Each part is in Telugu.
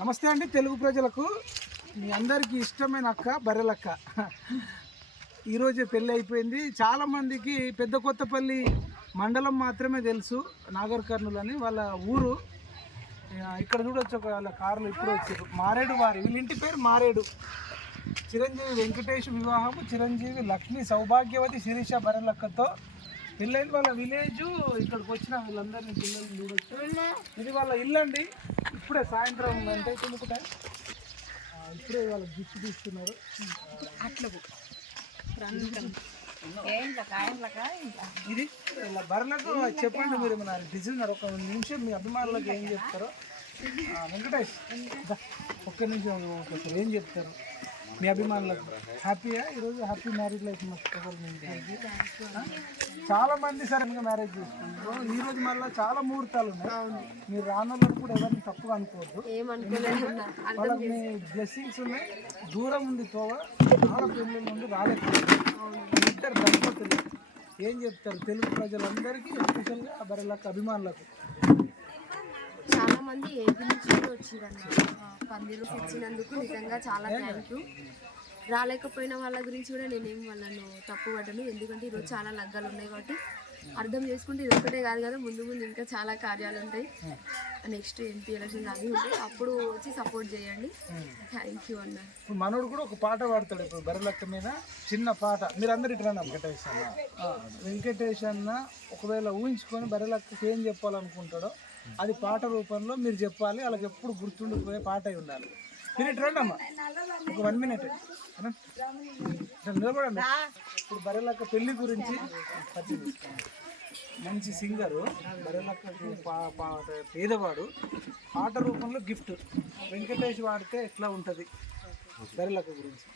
నమస్తే అండి తెలుగు ప్రజలకు. మీ అందరికీ ఇష్టమైన అక్క బర్రెలక్క. ఈరోజే పెళ్ళి అయిపోయింది. చాలామందికి పెద్ద కొత్తపల్లి మండలం మాత్రమే తెలుసు నాగర్ కర్నూలు అని వాళ్ళ ఊరు. ఇక్కడ చూడొచ్చు ఒక వాళ్ళ కార్లు ఇప్పుడు వచ్చారు. మారేడు వారి వీళ్ళ ఇంటి పేరు మారేడు. చిరంజీవి వెంకటేష్ వివాహము చిరంజీవి లక్ష్మి సౌభాగ్యవతి శిరీష బర్రెలక్కతో పెళ్ళైన వాళ్ళ విలేజ్ ఇక్కడికి వచ్చిన వీళ్ళందరినీ పిల్లల్ని చూడొచ్చు. ఇది వాళ్ళ ఇల్లు అండి ఇప్పుడే సాయంత్రం ఎంత అవుతుంది ఇప్పుడు వాళ్ళ గిఫ్ట్ తీసుకున్నారు. ఇది ఇలా బర్రెలకు చెప్పండి మీరు మన డిజైనర్ ఒక నిమిషం మీ అభిమానులకు ఏం చెప్తారో? వెంకటేష్ ఒక్క నిమిషం ఒకసారి ఏం చెప్తారు? మీ అభిమానులకు హ్యాపీయా ఈరోజు హ్యాపీ మ్యారేజ్ లైఫ్ చాలా మంది సడన్గా మ్యారేజ్ చేసుకుంటారు. ఈ రోజు మళ్ళీ చాలా ముహూర్తాలు ఉన్నాయి. మీరు రానోళ్ళు కూడా ఎవరిని తప్పుగా అనుకోవద్దు. వాళ్ళకి మీ బ్లెస్సింగ్స్ ఉన్నాయి. దూరం ఉంది తోవ. చాలా పెళ్ళిళ్ళ నుండి రాలేకపోతుంది ఇద్దరు దంపతులు. ఏం చెప్తారు? తెలుగు ప్రజలందరికీ ఎస్పెషల్గా బరెలకు అభిమానులకు. మంది ఏపీ నుంచి వచ్చిందన్న పందిరు ఇచ్చినందుకు నిజంగా చాలా థ్యాంక్ యూ రాలేకపోయిన వాళ్ళ గురించి కూడా నేనేం వాళ్ళను తప్పు పడ్డాను ఎందుకంటే ఈరోజు చాలా లగ్గాలు ఉన్నాయి కాబట్టి అర్థం చేసుకుంటే ఇది ఒకటే కాదు కదా. ముందు ముందు ఇంకా చాలా కార్యాలు ఉంటాయి. నెక్స్ట్ ఎంపీ ఎలక్షన్ అవి ఉంటాయి అప్పుడు వచ్చి సపోర్ట్ చేయండి. థ్యాంక్ యూ అన్న. ఇప్పుడు మనోడు కూడా ఒక పాట పాడతాడు. ఇప్పుడు బరెలక్క మీద చిన్న పాట. మీరు అందరు ఇట్లా వెంకటేష్ అన్న. వెంకటేష్ అన్న ఒకవేళ ఊహించుకొని బరెలక్కకి ఏం చెప్పాలనుకుంటాడో అది పాట రూపంలో మీరు చెప్పాలి వాళ్ళకి ఎప్పుడు గుర్తుండిపోయే పాట అయి ఉండాలి. మీరు ఇటు రండి అమ్మా ఒక వన్ మినిట్ నిలబడండి. ఇప్పుడు బరెలక్క పెళ్ళి గురించి. మంచి సింగరు పా పేదవాడు పాట రూపంలో గిఫ్ట్ వెంకటేష్ వాడితే ఎట్లా ఉంటుంది? బరెలక్క గురించి.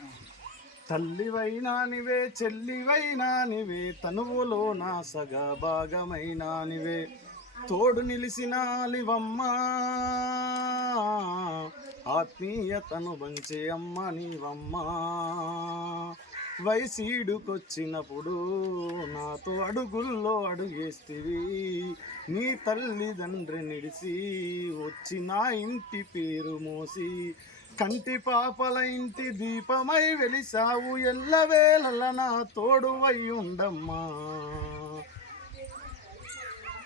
తల్లివైనా నివే చెల్లివైనా నివే తనువులో నా సగ భాగమైనా నివే. తోడు నిలిసినాలివమ్మా. ఆత్మీయతను బంచే అమ్మ నీవమ్మ. వయసీడుకొచ్చినప్పుడు నాతో అడుగుల్లో అడుగేస్తివి. నీ తల్లిదండ్రి నిడిసి వచ్చి నా ఇంటి పేరు మోసి కంటి పాపల ఇంటి దీపమై వెలిసావు. ఎల్లవేళల నా తోడు ఉండమ్మా.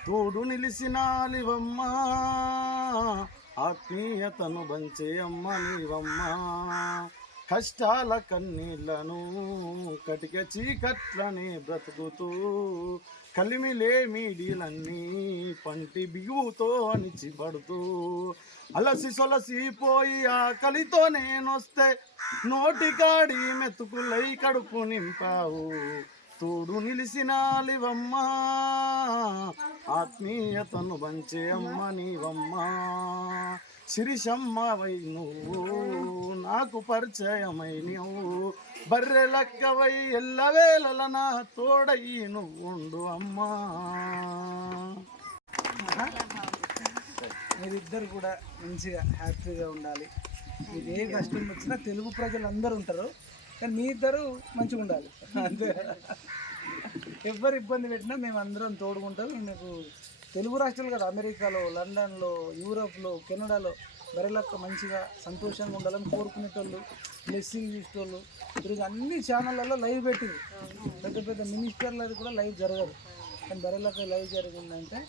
తోడు నిలిసినాలివమ్మా. ఆత్మీయతను బంచేయమ్మ నీవమ్మా. కష్టాల కన్నీళ్ళను కటిక చీకట్లనే బ్రతుకుతూ కలిమిలేమిడీలన్నీ పంటి బిగువుతో అణిచిపడుతూ అలసి సొలసిపోయి ఆకలితో నేనొస్తే నోటికాడి మెతుకులై కడుపు నింపావు. తోడు నిలిసినాలివమ్మా ఆత్మీయతను పంచే అమ్మ నీవమ్మా. శిరిషమ్మవై నువ్వు నాకు పరిచయమై నువ్వు బర్రెలక్కవై ఎల్లవేళల నా తోడయి నువ్వు ఉండు అమ్మా మీరిద్దరు కూడా మంచిగా హ్యాపీగా ఉండాలి. మీరు ఏ కష్టం వచ్చినా తెలుగు ప్రజలు అందరు ఉంటారు. కానీ మీ ఇద్దరు మంచిగా ఉండాలి. అంతే. ఎవరు ఇబ్బంది పెట్టినా మేము అందరం తోడుకుంటాం. మీకు తెలుగు రాష్ట్రాలు కదా అమెరికాలో లండన్లో యూరోప్లో కెనడాలో బరెలక్క మంచిగా సంతోషంగా ఉండాలని కోరుకునేటోళ్ళు బ్లెస్సింగ్ చేసేటోళ్ళు. ఈరోజు అన్ని ఛానళ్ళలో లైవ్ పెట్టింది. పెద్ద పెద్ద మినిస్టర్లది కూడా లైవ్ జరగదు. కానీ బరెలక్క లైవ్ జరిగిందంటే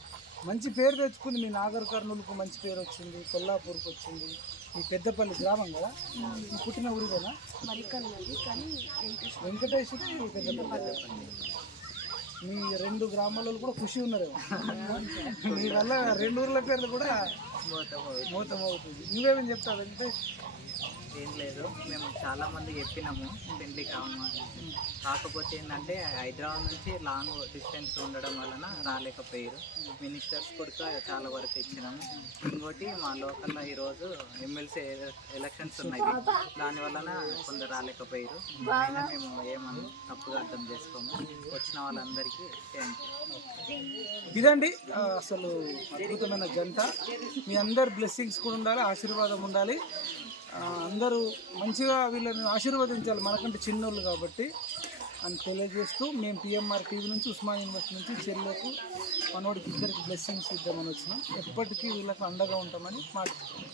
మంచి పేరు తెచ్చుకుంది మీ నాగర్ కర్నూలుకు మంచి పేరు వచ్చింది కొల్లాపూర్కి వచ్చింది. మీ పెద్దపల్లి గ్రామం కదా? పుట్టిన ఊరిదేనా? వెంకటేశ్వర వెంకటేశ్వరి పెద్దపల్లి మీ రెండు గ్రామాలలో కూడా ఖుషి ఉన్నారేమో మీ వల్ల రెండు ఊర్ల పేర్లు కూడా మోతం అవుతుంది నువ్వేమని చెప్తావు వెంకటేష్? ఏం లేదు. మేము చాలా మంది చెప్పినాము పెళ్ళి కావమా కాకపోతే ఏంటంటే హైదరాబాద్ నుంచి లాంగ్ డిస్టెన్స్ ఉండడం వలన రాలేకపోయారు. మినిస్టర్స్ కూడా చాలా వరకు ఇచ్చినాము. ఇంకోటి మా లోకల్లో ఈరోజు ఎమ్మెల్సీ ఎలక్షన్స్ ఉన్నాయి. దాని వలన కొందరు రాలేకపోయారు. అయినా మేము ఏమన్నా తప్పుగా అర్థం చేసుకోము. వచ్చిన వాళ్ళందరికీ థ్యాంక్ ఇదండి అసలు అద్భుతమైన జంట. మీ అందరు బ్లెస్సింగ్స్ కూడా ఉండాలి ఆశీర్వాదం ఉండాలి. అందరూ మంచిగా వీళ్ళని ఆశీర్వదించాలి. మనకంటే చిన్నోళ్ళు కాబట్టి అని తెలియజేస్తూ మేము పిఎంఆర్ టీవీ నుంచి ఉస్మాన్ యూనివర్సిటీ నుంచి చెల్లెకు మనోడికి ఇద్దరికి బ్లెస్సింగ్స్ ఇద్దామని వచ్చినాం. ఎప్పటికీ వీళ్ళకి అండగా ఉంటామని మాట్లాడుతున్నాం.